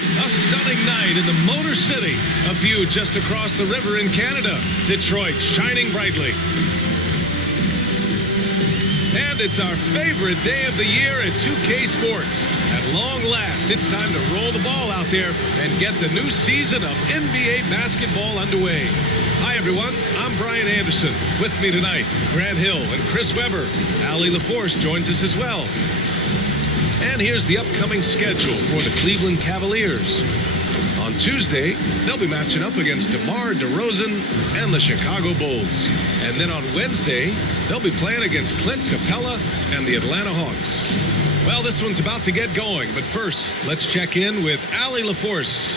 A stunning night in the Motor City. A view just across the river in Canada. Detroit shining brightly. And it's our favorite day of the year at 2K Sports. At long last, it's time to roll the ball out there and get the new season of NBA basketball underway. Hi, everyone. I'm Brian Anderson. With me tonight, Grant Hill and Chris Webber. Allie LaForce joins us as well. And here's the upcoming schedule for the Cleveland Cavaliers. On Tuesday, they'll be matching up against DeMar DeRozan and the Chicago Bulls. And then on Wednesday, they'll be playing against Clint Capella and the Atlanta Hawks. Well, this one's about to get going, but first, let's check in with Allie LaForce.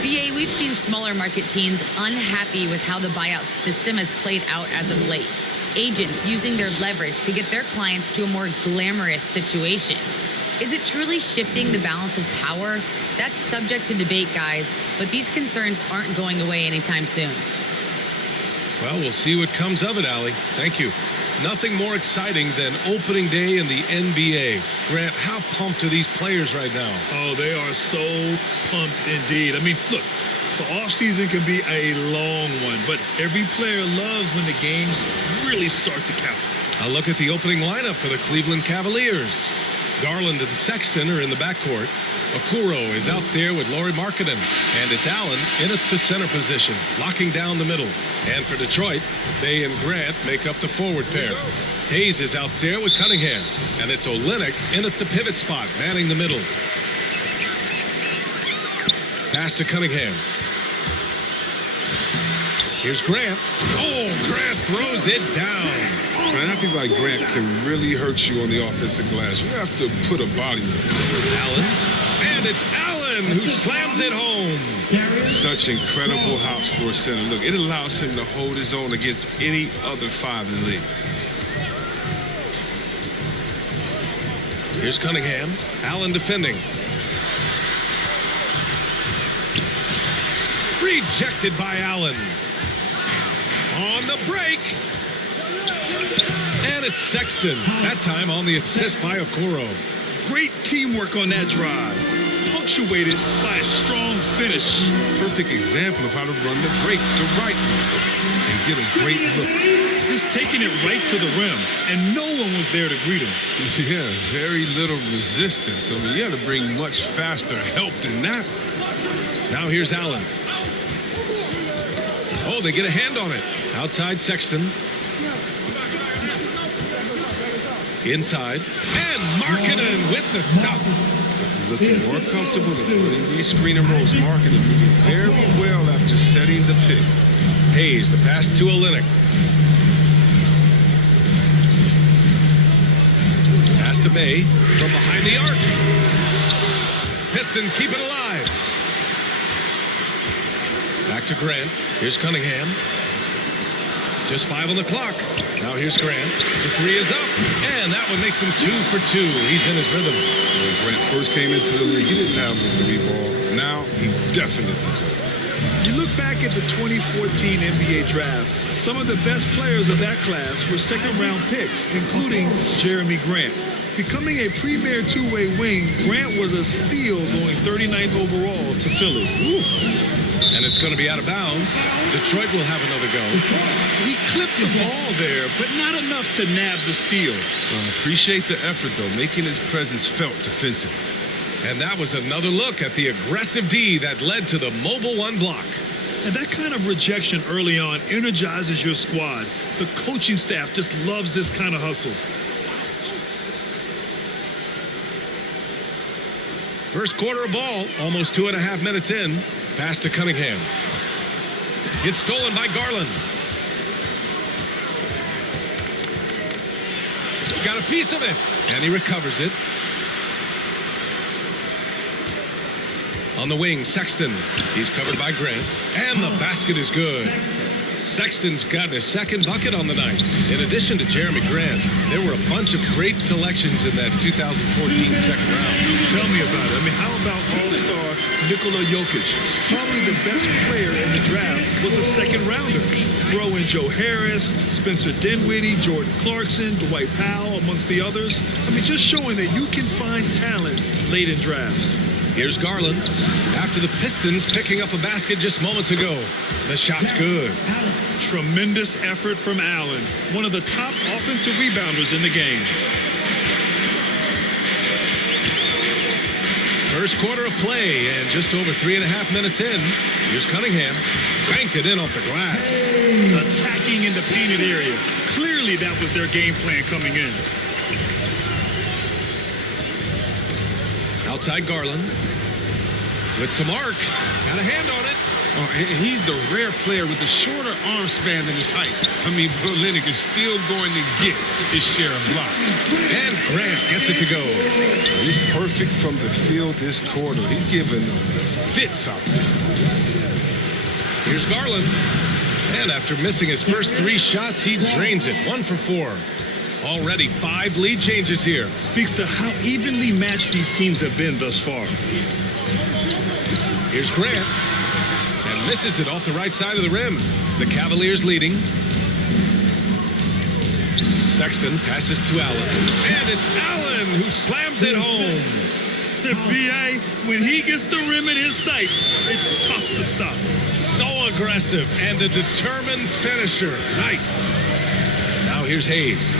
BA, we've seen smaller market teams unhappy with how the buyout system has played out as of late. Agents using their leverage to get their clients to a more glamorous situation. Is it truly shifting the balance of power? That's subject to debate, guys, but these concerns aren't going away anytime soon. Well, we'll see what comes of it, Allie. Thank you. Nothing more exciting than opening day in the NBA. Grant, how pumped are these players right now? Oh, they are so pumped indeed. I mean, look, the offseason can be a long one, but every player loves when the games really start to count. A look at the opening lineup for the Cleveland Cavaliers. Garland and Sexton are in the backcourt. Okoro is out there with Lauri Markkanen. And it's Allen in at the center position, locking down the middle. And for Detroit, they and Grant make up the forward pair. Hayes is out there with Cunningham. And it's Olynyk in at the pivot spot, manning the middle. Pass to Cunningham. Here's Grant. Oh, Grant throws it down. Man, I think like Grant can really hurt you on the offensive glass. You have to put a body on it. Allen. And it's Allen who slams it home. Such incredible hops for a center. Look, it allows him to hold his own against any other five in the league. Here's Cunningham. Allen defending. Rejected by Allen. On the break. And it's Sexton. That time on the assist by Okoro. Great teamwork on that drive, punctuated by a strong finish. Perfect example of how to run the break the right way and get a great look. Just taking it right to the rim, and no one was there to greet him. Yeah, very little resistance. I mean, you had to bring much faster help than that. Now here's Allen. Oh, they get a hand on it. Outside Sexton. Inside. And Markkanen with the stuff. Looking more comfortable than putting these screen and rolls. Markkanen moving very well after setting the pick. Hayes, the pass to Olynyk. Pass to Bay from behind the arc. Pistons keep it alive. Back to Grant. Here's Cunningham. Just 5 on the clock. Now here's Grant. The three is up. And that one makes him 2 for 2. He's in his rhythm. When Grant first came into the league, he didn't have the three ball. Now he definitely does. You look back at the 2014 NBA draft, some of the best players of that class were second-round picks, including Jeremy Grant. Becoming a premier two-way wing, Grant was a steal going 39th overall to Philly. Ooh. And it's going to be out of bounds. Detroit will have another go. He clipped the ball there, but not enough to nab the steal. Appreciate the effort, though, making his presence felt defensively. And that was another look at the aggressive D that led to the mobile one block. And that kind of rejection early on energizes your squad. The coaching staff just loves this kind of hustle. First quarter of ball, almost 2.5 minutes in. Pass to Cunningham. It's stolen by Garland. Got a piece of it. And he recovers it. On the wing, Sexton. He's covered by Grant. And the basket is good. Sexton's got his second bucket on the night. In addition to Jeremy Grant, there were a bunch of great selections in that 2014 second round. Tell me about it. I mean, how about All-Star Nikola Jokic? Probably the best player in the draft was a second rounder. Throw in Joe Harris, Spencer Dinwiddie, Jordan Clarkson, Dwight Powell, amongst the others. I mean, just showing that you can find talent late in drafts. Here's Garland. After the Pistons picking up a basket just moments ago. The shot's good. Tremendous effort from Allen, one of the top offensive rebounders in the game. First quarter of play, and just over 3.5 minutes in. Here's Cunningham. Banked it in off the glass. Attacking in the painted area. Clearly that was their game plan coming in. Outside Garland. With some arc. Got a hand on it. Oh, and he's the rare player with a shorter arm span than his height. I mean, Olynyk is still going to get his share of blocks. And Grant gets it to go. He's perfect from the field this quarter. He's giving them fits out there. Here's Garland. And after missing his first 3 shots, he drains it. 1 for 4. Already 5 lead changes here. Speaks to how evenly matched these teams have been thus far. Here's Grant. And misses it off the right side of the rim. The Cavaliers leading. Sexton passes to Allen. And it's Allen who slams it home. B.A., when he gets the rim in his sights, it's tough to stop. So aggressive and a determined finisher. Nice. Now here's Hayes.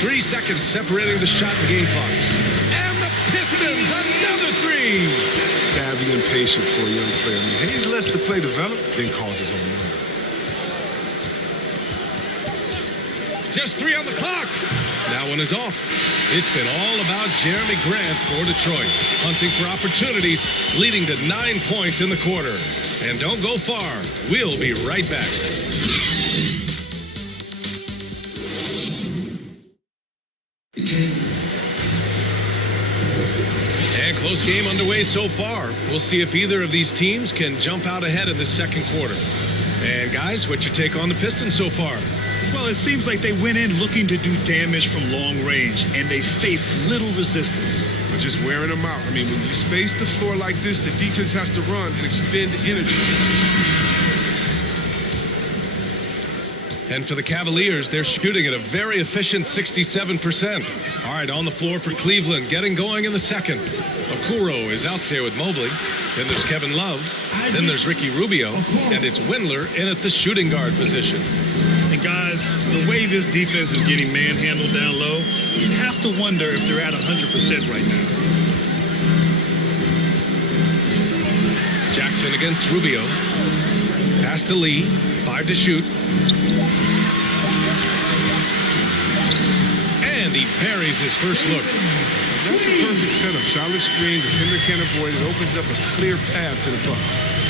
3 seconds separating the shot and game clocks. And the Pistons, another 3. Savvy and patient for a young player. I mean, Hayes lets the play develop, then calls his own number. Just 3 on the clock. That one is off. It's been all about Jeremy Grant for Detroit. Hunting for opportunities, leading to 9 points in the quarter. And don't go far. We'll be right back. And close game underway so far. We'll see if either of these teams can jump out ahead in the second quarter. And guys, what's your take on the Pistons so far? Well, it seems like they went in looking to do damage from long range, and they faced little resistance. But just wearing them out. I mean, when you space the floor like this, the defense has to run and expend energy. And for the Cavaliers, they're shooting at a very efficient 67%. All right, on the floor for Cleveland, getting going in the second. Okoro is out there with Mobley. Then there's Kevin Love. Then there's Ricky Rubio. And it's Windler in at the shooting guard position. And guys, the way this defense is getting manhandled down low, you have to wonder if they're at 100% right now. Jackson against Rubio. Pass to Lee. 5 to shoot. And he parries his first look. That's a perfect setup. Solid screen, defender can't avoid it. Opens up a clear path to the bucket.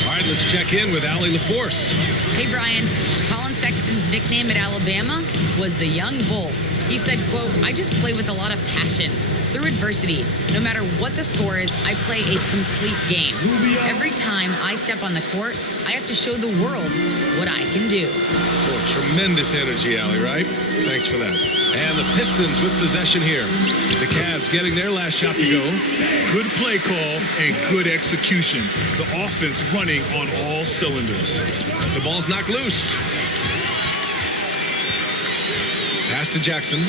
All right, let's check in with Allie LaForce. Hey, Brian. Colin Sexton's nickname at Alabama was the Young Bull. He said, quote, "I just play with a lot of passion. Through adversity, no matter what the score is, I play a complete game. Every time I step on the court, I have to show the world what I can do." Oh, tremendous energy, Allie, right? Thanks for that. And the Pistons with possession here. The Cavs getting their last shot to go. Good play call and good execution. The offense running on all cylinders. The ball's knocked loose. Pass to Jackson.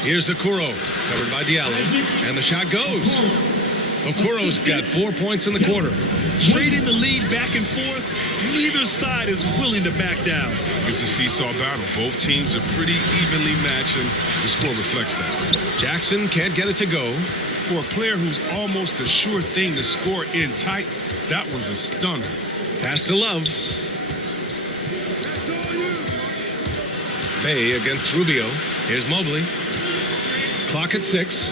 Here's Okoro, covered by Diallo, and the shot goes. Okoro's got 4 points in the quarter. Trading the lead back and forth, neither side is willing to back down. It's a seesaw battle. Both teams are pretty evenly matched, and the score reflects that. Jackson can't get it to go. For a player who's almost a sure thing to score in tight, that was a stunner. Pass to Love. Bay against Rubio. Here's Mobley. Clock at 6.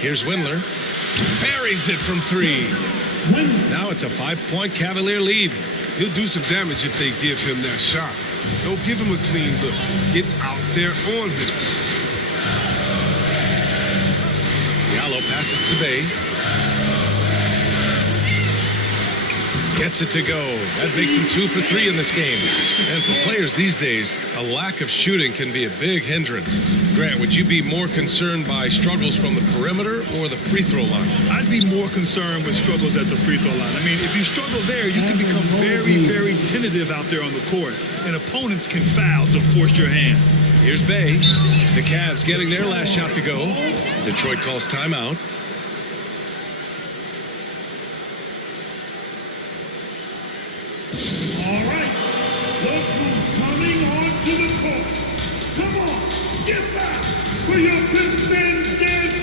Here's Windler. Buries it from 3. Now it's a 5-point Cavalier lead. He'll do some damage if they give him that shot. Don't give him a clean look. Get out there on him. Diallo passes to Bay. Gets it to go. That makes him 2 for 3 in this game. And for players these days, a lack of shooting can be a big hindrance. Grant, would you be more concerned by struggles from the perimeter or the free throw line? I'd be more concerned with struggles at the free throw line. I mean, if you struggle there, you can become very, very tentative out there on the court, and opponents can foul to force your hand. Here's Bay. The Cavs getting their last shot to go. Detroit calls timeout. All right, look who's coming onto the court. Come on, get back for your Pistons dancers.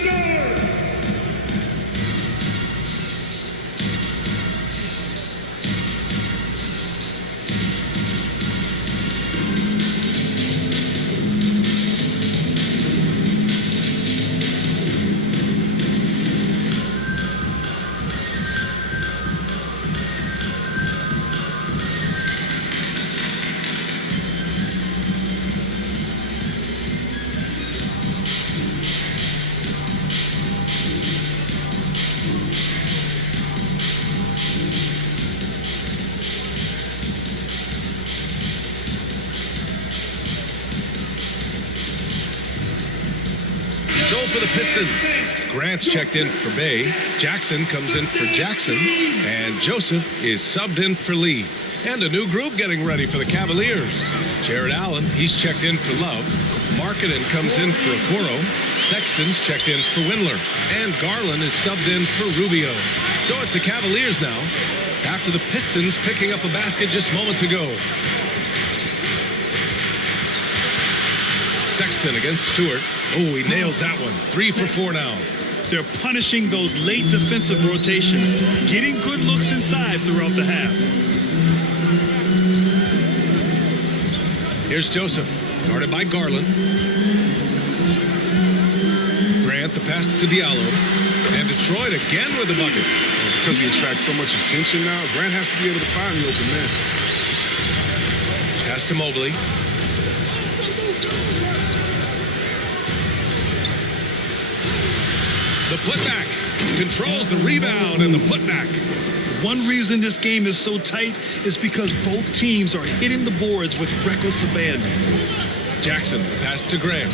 So for the Pistons, Grant's checked in for Bay, Jackson comes in for Jackson, and Joseph is subbed in for Lee. And a new group getting ready for the Cavaliers. Jared Allen, he's checked in for Love. Markkanen comes in for Okoro. Sexton's checked in for Windler. And Garland is subbed in for Rubio. So it's the Cavaliers now, after the Pistons picking up a basket just moments ago. Sexton against Stewart. Oh, he nails that one. 3 for 4 now. They're punishing those late defensive rotations, getting good looks inside throughout the half. Here's Joseph, guarded by Garland. Grant, the pass to Diallo. And Detroit again with the bucket. Because he attracts so much attention now, Grant has to be able to find the open man. Pass to Mobley. The putback controls the rebound and the putback. One reason this game is so tight is because both teams are hitting the boards with reckless abandon. Jackson, the pass to Graham.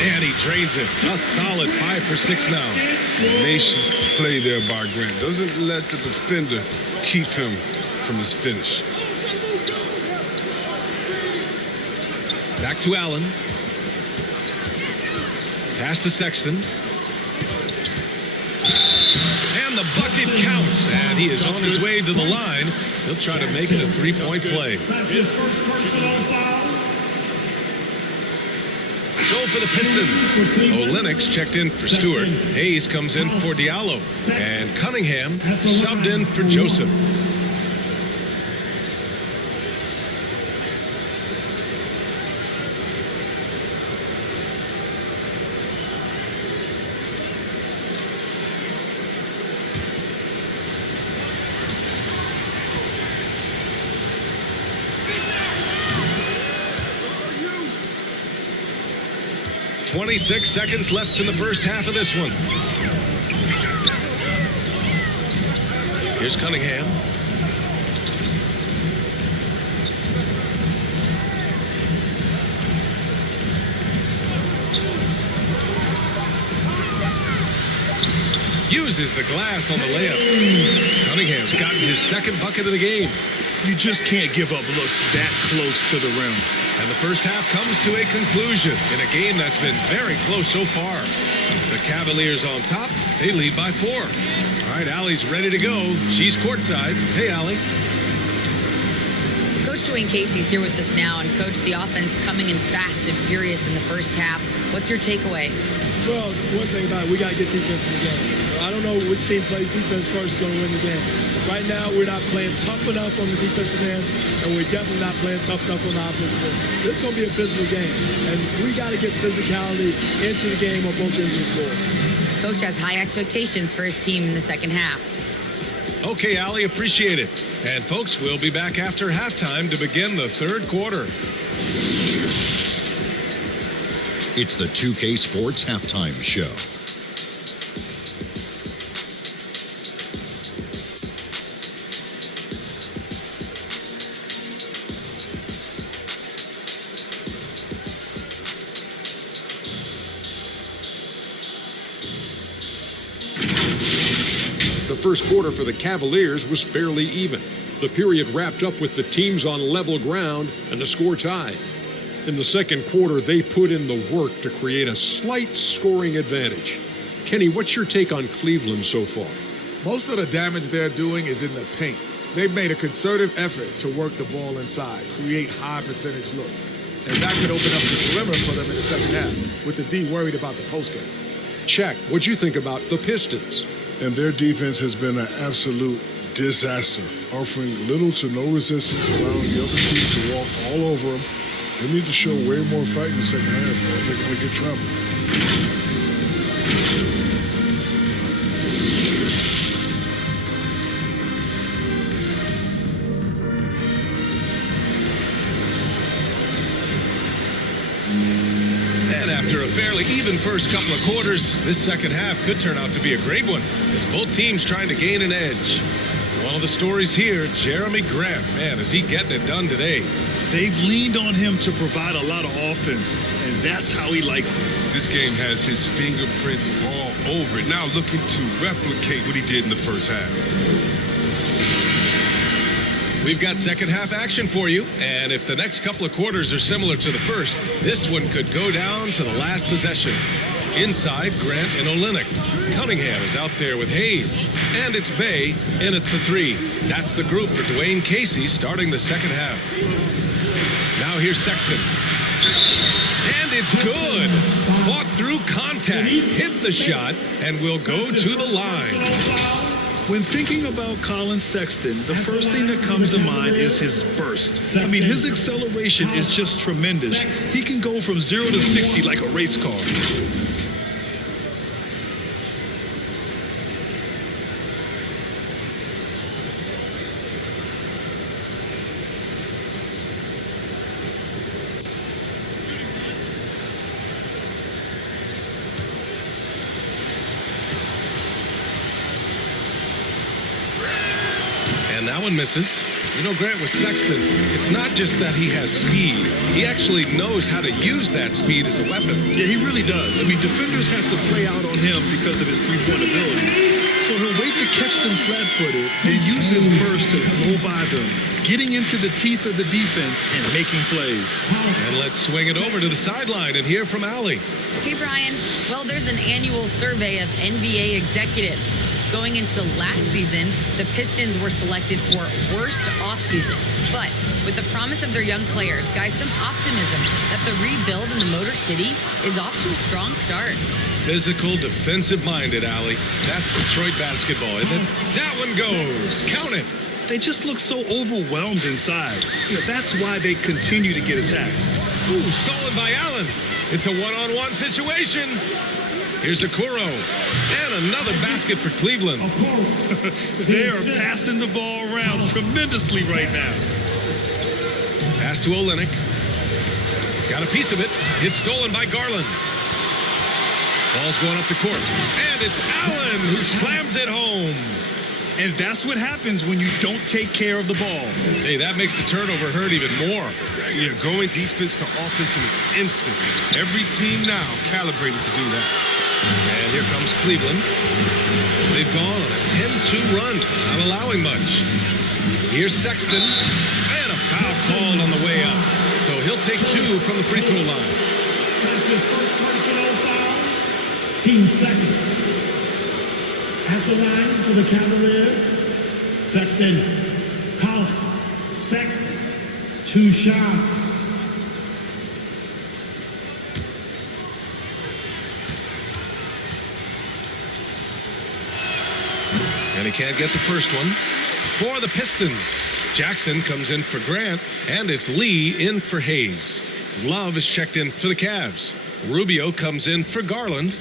And he drains it. A solid 5 for 6 now. Tenacious play there by Grant. Doesn't let the defender keep him from his finish. Back to Allen. Pass to Sexton. And the bucket counts. And he is on his way to the line. He'll try to make it a 3-point play. That's his first personal foul. So for the Pistons, Olynyk checked in for Stewart. Hayes comes in for Diallo. And Cunningham subbed in for Joseph. .26 seconds left in the first half of this one. Here's Cunningham. Uses the glass on the layup. Cunningham's gotten his second bucket of the game. You just can't give up looks that close to the rim. And the first half comes to a conclusion in a game that's been very close so far. The Cavaliers on top. They lead by 4. All right, Allie's ready to go. She's courtside. Hey, Allie. Coach Dwayne Casey's here with us now, and Coach, the offense coming in fast and furious in the first half. What's your takeaway? Well, one thing about it, we got to get defense in the game. I don't know which team plays defense first is going to win the game. Right now, we're not playing tough enough on the defensive end, and we're definitely not playing tough enough on the offensive end. This is going to be a physical game, and we got to get physicality into the game on both ends of the floor. Coach has high expectations for his team in the second half. Okay, Allie, appreciate it. And folks, we'll be back after halftime to begin the third quarter. It's the 2K Sports Halftime Show. first quarter for the Cavaliers was fairly even. The period wrapped up with the teams on level ground and the score tied. In the second quarter, they put in the work to create a slight scoring advantage. Kenny, what's your take on Cleveland so far? Most of the damage they're doing is in the paint. They've made a concerted effort to work the ball inside, create high percentage looks. And that could open up the perimeter for them in the second half, with the D worried about the postgame. Check. What'd you think about the Pistons? And their defense has been an absolute disaster, offering little to no resistance, allowing the other team to walk all over them. They need to show way more fight in the second half, or they're going to get trouble. And after a fairly even first couple of quarters, this second half could turn out to be a great one, as both teams trying to gain an edge. One of the stories here, Jeremy Grant. Man, is he getting it done today? They've leaned on him to provide a lot of offense, and that's how he likes it. This game has his fingerprints all over it. Now looking to replicate what he did in the first half. We've got second half action for you, and if the next couple of quarters are similar to the first, this one could go down to the last possession. Inside, Grant and Olynyk. Cunningham is out there with Hayes, and it's Bay in at the three. That's the group for Dwayne Casey starting the second half. Now here's Sexton. And it's good. Fought through contact, hit the shot, and will go to the line. When thinking about Colin Sexton, the first thing that comes to mind is his burst. I mean, his acceleration is just tremendous. He can go from 0 to 60 like a race car. And that one misses. You know, Grant, with Sexton, it's not just that he has speed. He actually knows how to use that speed as a weapon. Yeah, he really does. I mean, defenders have to play out on him because of his three-point ability. So he'll wait to catch them flat-footed and use his burst to blow by them, getting into the teeth of the defense and making plays. And let's swing it over to the sideline and hear from Allie. Hey, Brian. Well, there's an annual survey of NBA executives. Going into last season, the Pistons were selected for worst offseason. But with the promise of their young players, guys, some optimism that the rebuild in the Motor City is off to a strong start. Physical, defensive-minded, Allie. That's Detroit basketball, isn't it? That one goes. Count it. They just look so overwhelmed inside. You know, that's why they continue to get attacked. Ooh, stolen by Allen. It's a one-on-one situation. Here's Okoro. And another basket for Cleveland. They are passing the ball around tremendously right now. Pass to Olynyk. Got a piece of it. It's stolen by Garland. Ball's going up the court. And it's Allen who slams it home. And that's what happens when you don't take care of the ball. Hey, that makes the turnover hurt even more. Yeah, going defense to offense in an instant. Every team now calibrated to do that. And here comes Cleveland. They've gone on a 10-2 run, not allowing much. Here's Sexton. And a foul called on the way up. So he'll take two from the free throw line. That's his first personal foul. Team second. At the line for the Cavaliers, Sexton. Colin Sexton. 2 shots. And he can't get the first one. For the Pistons, Jackson comes in for Grant, and it's Lee in for Hayes. Love is checked in for the Cavs. Rubio comes in for Garland.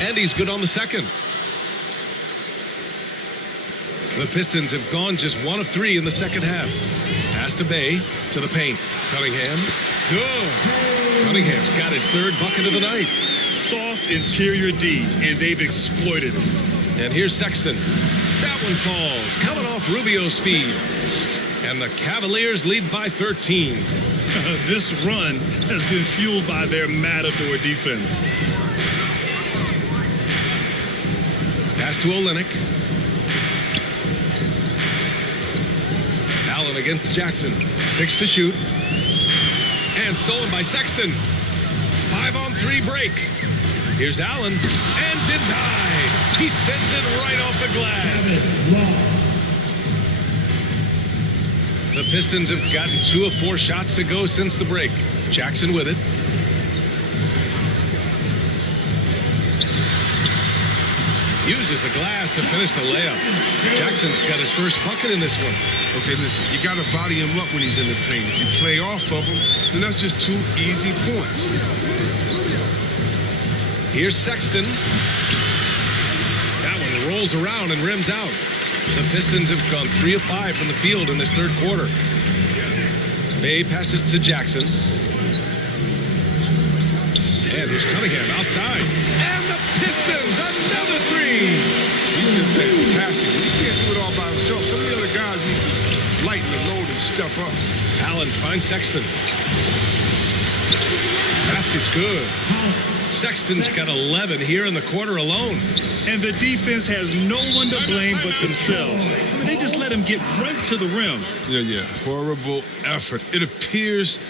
And he's good on the second. The Pistons have gone just 1 of 3 in the second half. Pass to Bay, to the paint. Cunningham. Good. Cunningham's got his 3rd bucket of the night. Soft interior D, and they've exploited it. And here's Sexton. That one falls, coming off Rubio's feed. And the Cavaliers lead by 13. This run has been fueled by their matador defense. Pass to Olynyk. Allen against Jackson. 6 to shoot. And stolen by Sexton. 5-on-3 break. Here's Allen. And denied. He sends it right off the glass. The Pistons have gotten 2 of 4 shots to go since the break. Jackson with it. Uses the glass to finish the layup. Jackson's got his first bucket in this one. Okay, listen, you got to body him up when he's in the paint. If you play off of him, then that's just 2 easy points. Here's Sexton. That one rolls around and rims out. The Pistons have gone 3 of 5 from the field in this third quarter. May passes to Jackson. And here's Cunningham outside. And the Pistons, another 3. He's been fantastic. He can't do it all by himself. Some of the other guys need to lighten the load and step up. Allen finds Sexton. Basket's good. Sexton's got 11 here in the quarter alone. And the defense has no one to blame but themselves. I mean, they just let him get right to the rim. Yeah. Horrible effort. It appears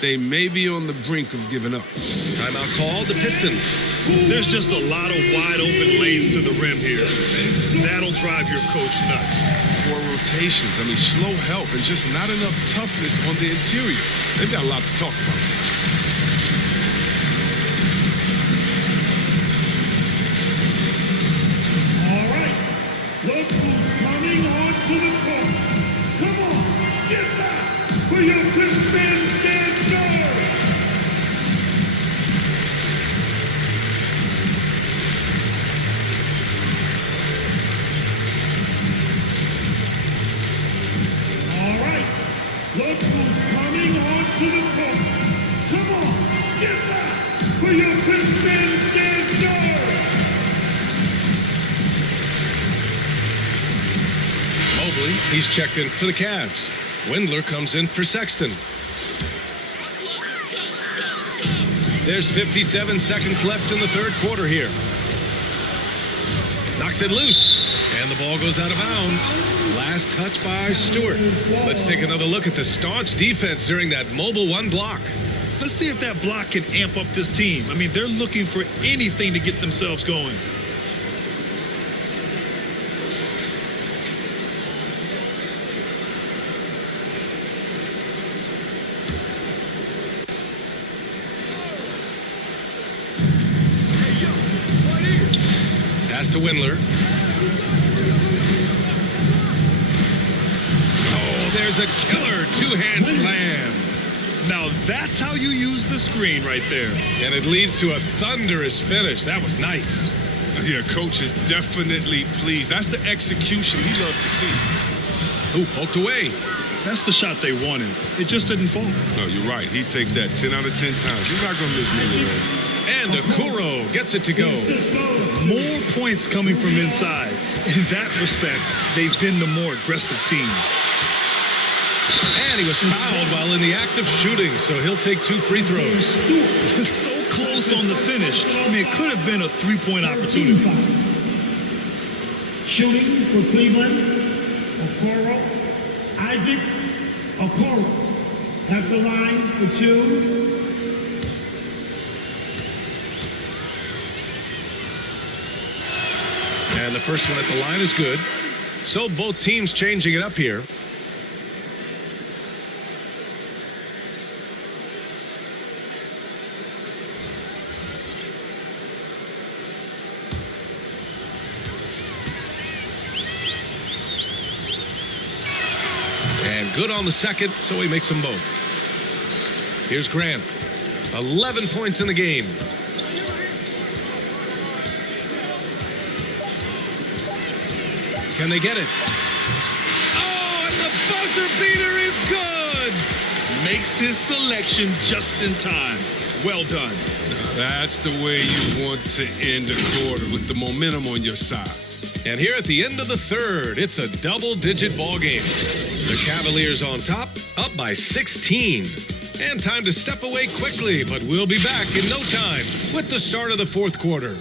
they may be on the brink of giving up. Timeout called the Pistons. There's just a lot of wide open lanes to the rim here. That'll drive your coach nuts. Poor rotations. I mean, slow help and just not enough toughness on the interior. They've got a lot to talk about. All right, look who's coming onto the court. Come on, get back for your Pistons dancer. All right, look who's coming onto the court. Come on, get back for your Pistons dancer. Mobley, he's checked in for the Cavs. Windler comes in for Sexton. There's 57 seconds left in the third quarter here. Knocks it loose, and the ball goes out of bounds. Last touch by Stewart. Let's take another look at the staunch defense during that mobile 1 block. Let's see if that block can amp up this team. I mean, they're looking for anything to get themselves going. Pass to Windler. Oh, there's a killer 2-hand slam. Now that's how you use the screen right there. And it leads to a thunderous finish. That was nice. Yeah, coach is definitely pleased. That's the execution he loves to see. Ooh, poked away. That's the shot they wanted. It just didn't fall. No, you're right. He takes that 10 out of 10 times. He's not going to miss many of those. And Okoro gets it to go. More points coming from inside. In that respect, they've been the more aggressive team. And he was fouled while in the act of shooting, so he'll take 2 free throws. So close on the finish. I mean, it could have been a 3-point opportunity. Shooting for Cleveland, Okoro, Isaac Okoro at the line for 2. And the first one at the line is good. So both teams changing it up here. And good on the second, so he makes them both. Here's Grant. 11 points in the game. Can they get it? Oh, and the buzzer beater is good! Makes his selection just in time. Well done. That's the way you want to end a quarter, with the momentum on your side. And here at the end of the third, it's a double-digit ball game. The Cavaliers on top, up by 16. And time to step away quickly, but we'll be back in no time with the start of the fourth quarter.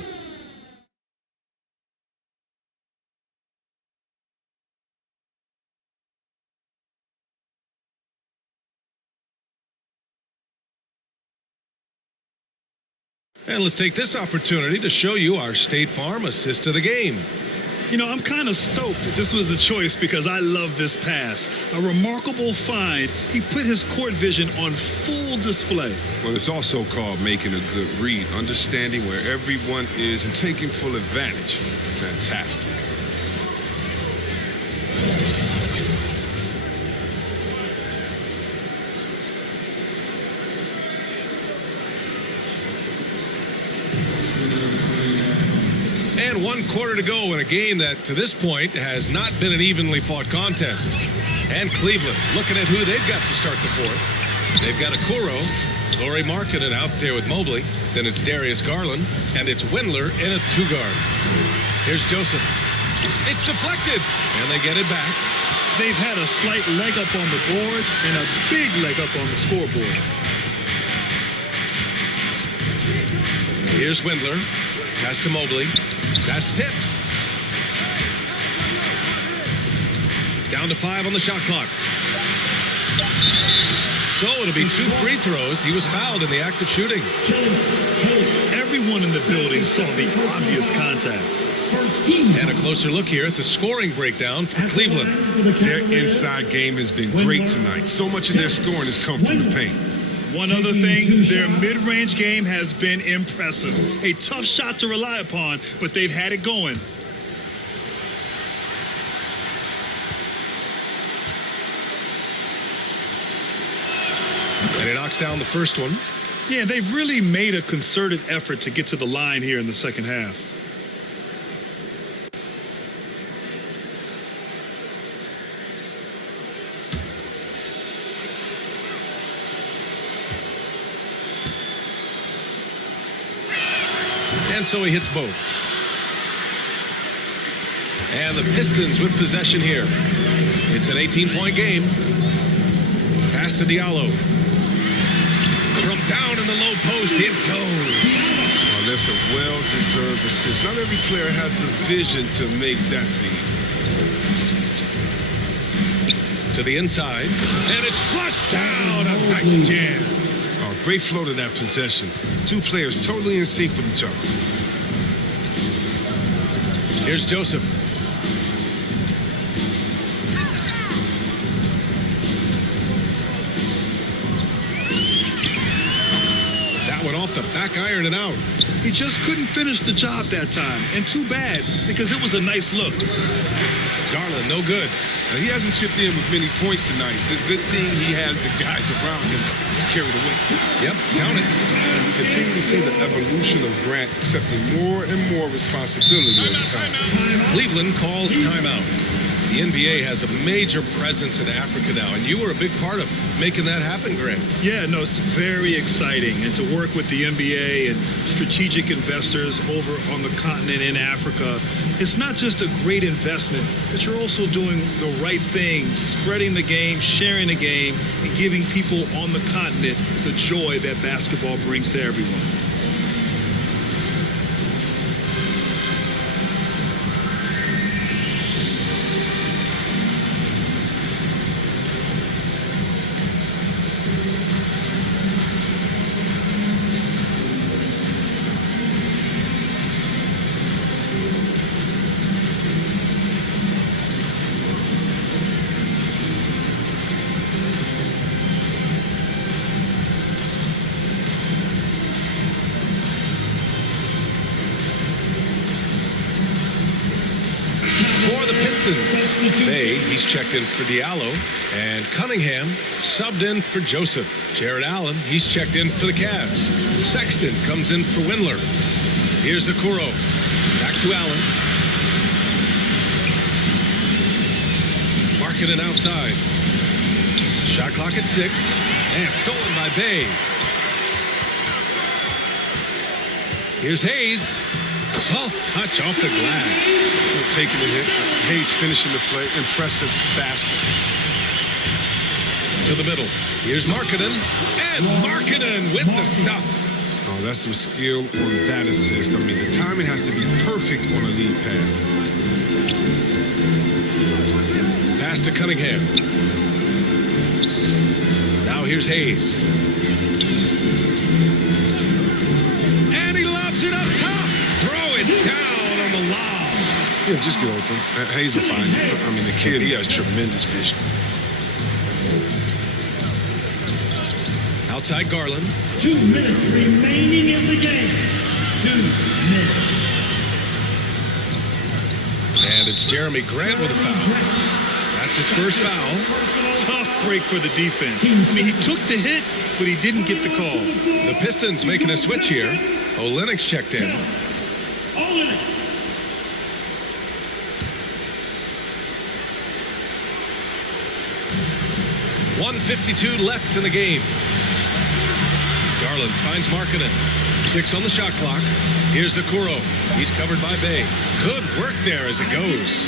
And let's take this opportunity to show you our State Farm assist to the game. You know, I'm kind of stoked that this was a choice because I love this pass. A remarkable find. He put his court vision on full display. Well, it's also called making a good read, understanding where everyone is and taking full advantage. Fantastic. And 1 quarter to go in a game that, to this point, has not been an evenly fought contest. And Cleveland looking at who they've got to start the fourth. They've got Okoro, Lauri Markkanen out there with Mobley. Then it's Darius Garland, and it's Windler in a two-guard. Here's Joseph. It's deflected, and they get it back. They've had a slight leg up on the boards and a big leg up on the scoreboard. Here's Windler. Pass to Mobley. That's tipped. Down to 5 on the shot clock. So it'll be 2 free throws. He was fouled in the act of shooting. Everyone in the building saw the obvious contact. And a closer look here at the scoring breakdown for Cleveland. Their inside game has been great tonight. So much of their scoring has come from the paint. One other thing, their mid-range game has been impressive. A tough shot to rely upon, but they've had it going. And he knocks down the first one. Yeah, they've really made a concerted effort to get to the line here in the second half. And so he hits both. And the Pistons with possession here. It's an 18-point game. Pass to Diallo. From down in the low post, it goes. Well, that's a well-deserved assist. Not every player has the vision to make that feed. To the inside. And it's flushed down. A nice jam. Oh, great flow to that possession. 2 players totally in sync with each other. Here's Joseph. That went off the back iron and out. He just couldn't finish the job that time. And too bad, because it was a nice look. Garland, no good. Now, he hasn't chipped in with many points tonight. The good thing he has the guys around him to carry the weight. Yep, count it. And we continue to see the evolution of Grant accepting more and more responsibility over time. Cleveland calls timeout. The NBA has a major presence in Africa now, and you were a big part of making that happen, Grant. Yeah, no, it's very exciting. And to work with the NBA and strategic investors over on the continent in Africa, it's not just a great investment, but you're also doing the right thing, spreading the game, sharing the game, and giving people on the continent the joy that basketball brings to everyone. He's checked in for Diallo, and Cunningham subbed in for Joseph. Jared Allen, he's checked in for the Cavs. Sexton comes in for Windler. Here's Okoro. Back to Allen. Markkanen outside. Shot clock at 6, and stolen by Bay. Here's Hayes. Soft touch off the glass. Taking the hit. Hayes finishing the play. Impressive basket. To the middle. Here's Markkanen. And Markkanen with the stuff. Oh, that's some skill on that assist. I mean, the timing has to be perfect on a lead pass. Pass to Cunningham. Now here's Hayes. And he lobs it up top. Throw it down on the lob. Yeah, just get open. Hayes will find you. I mean, the kid, he has tremendous vision. Outside Garland. 2 minutes remaining in the game. 2 minutes. And it's Jeremy Grant with a foul. That's his first foul. Tough break for the defense. I mean, he took the hit, but he didn't get the call. The Pistons making a switch here. Olynyk's checked in. Olynyk. 1:52 left in the game. Garland finds Markkanen. 6 on the shot clock. Here's Okoro. He's covered by Bay. Good work there as it goes.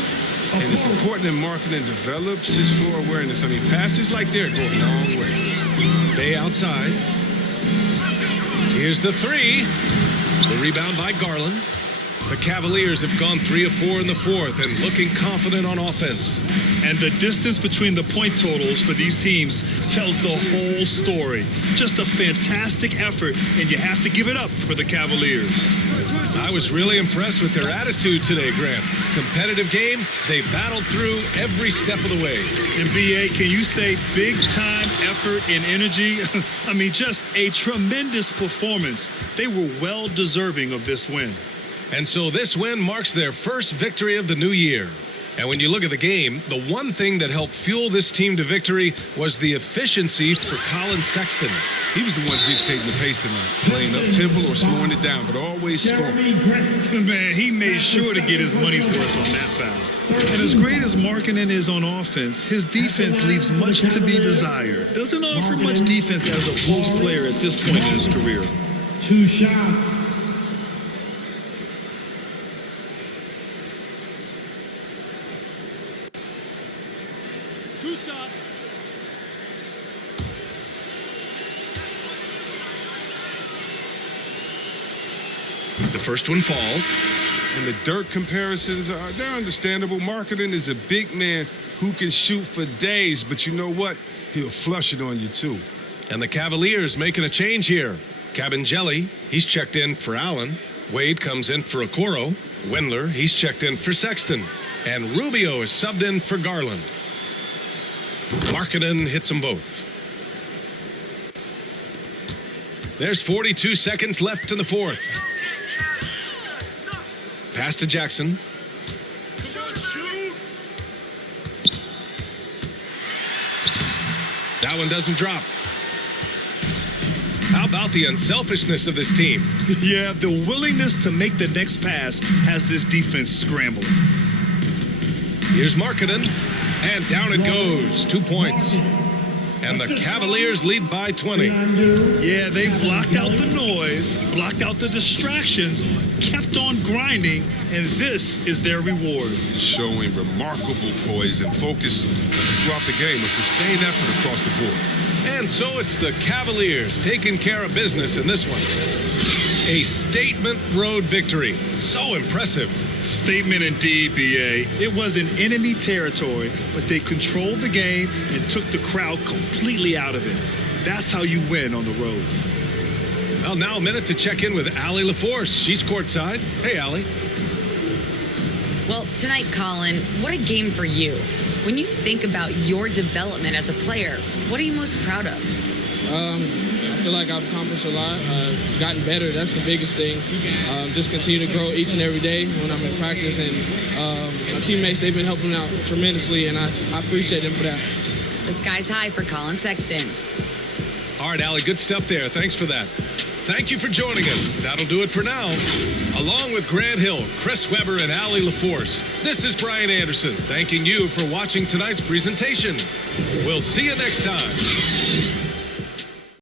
And it's important that Markkanen develops his floor awareness. I mean, passes like that go a long way. Bay outside. Here's the 3. The rebound by Garland. The Cavaliers have gone 3 of 4 in the fourth and looking confident on offense. And the distance between the point totals for these teams tells the whole story. Just a fantastic effort, and you have to give it up for the Cavaliers. I was really impressed with their attitude today, Grant. Competitive game, they battled through every step of the way. And BA, can you say big time effort and energy? I mean, just a tremendous performance. They were well deserving of this win. And so this win marks their first victory of the new year. And when you look at the game, the one thing that helped fuel this team to victory was the efficiency for Colin Sexton. He was the one dictating the pace tonight, playing up tempo or slowing it down, but always scoring. Man, he made sure to get his money's worth on that foul. And as great as Markkanen is on offense, his defense leaves much to be desired. Doesn't offer much defense as a post player at this point in his career. 2 shots. The first one falls. And the Dirk comparisons, they're understandable. Markkanen is a big man who can shoot for days, but you know what? He'll flush it on you, too. And the Cavaliers making a change here. Cabangeli, he's checked in for Allen. Wade comes in for Okoro. Wendler, he's checked in for Sexton. And Rubio is subbed in for Garland. Markkanen hits them both. There's 42 seconds left in the fourth. Pass to Jackson. That one doesn't drop. How about the unselfishness of this team? Yeah, the willingness to make the next pass has this defense scrambling. Here's Markkanen, and down it goes. 2 points. And the Cavaliers lead by 20. Yeah, they blocked out the noise, blocked out the distractions, kept on grinding, and this is their reward. Showing remarkable poise and focus throughout the game, a sustained effort across the board. And so it's the Cavaliers taking care of business in this one. A statement road victory. So impressive. Statement indeed, BA. It was in enemy territory, but they controlled the game and took the crowd completely out of it. That's how you win on the road. Well, now a minute to check in with Allie LaForce. She's courtside. Hey, Allie. Well, tonight, Colin, what a game for you. When you think about your development as a player, what are you most proud of? I feel like I've accomplished a lot, gotten better. That's the biggest thing. Just continue to grow each and every day when I'm in practice. And my teammates, they've been helping me out tremendously, and I appreciate them for that. The sky's high for Colin Sexton. All right, Allie, good stuff there. Thanks for that. Thank you for joining us. That'll do it for now. Along with Grant Hill, Chris Webber, and Allie LaForce, this is Brian Anderson, thanking you for watching tonight's presentation. We'll see you next time.